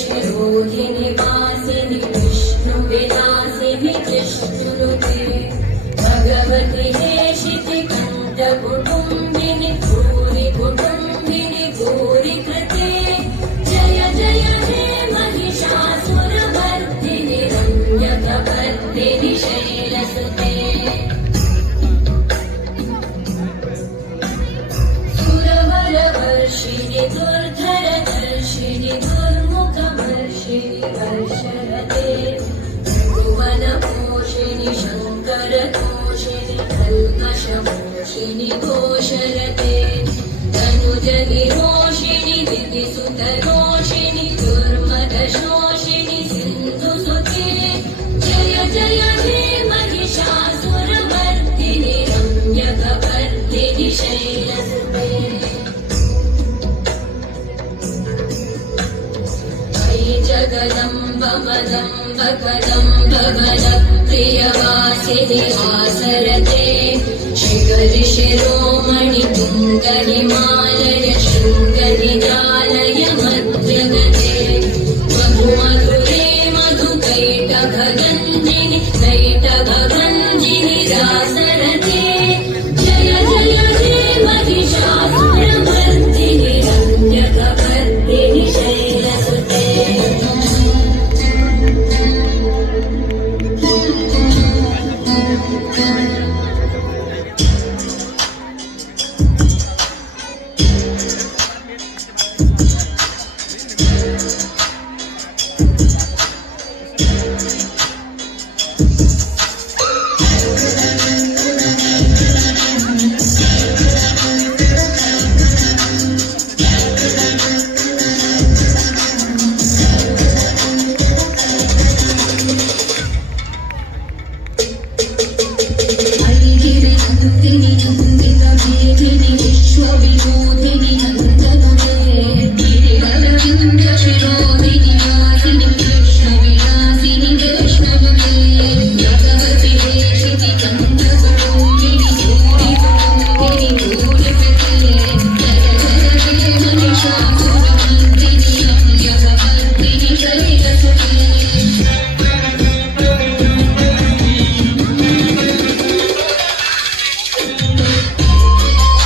शिरोधिनि वासिनि विष्णुविलासिनि जिष्णुनुते भगवति हेशिति कण्ठकुटुम्बिनि भूरि कुटुम्बिनि भूरि कृते जय जय हे महिषासुरमर्दिनि रम्यकपर्दिनि शैलसुते सुरवरवर्षिणि दुर्धरदर्शिनि दुर्मुखवर्षिणि वर्षरते भुवनपोषिणि शङ्करतोषिणि कल्मषमोषिणि घोषरते तनुजनिरोषिणि दितिसुतरोषिणि दुर्मदशोषिणि सिन्धुसुते जय जय हे महिषासुरमर्दिनि रम्यकपर्दिनि शैलसुते जगदम्ब मदम्ब कदम्ब बलप्रियवासिनि आसरते शिखरि शिरोमणि तुङ्गहिमालय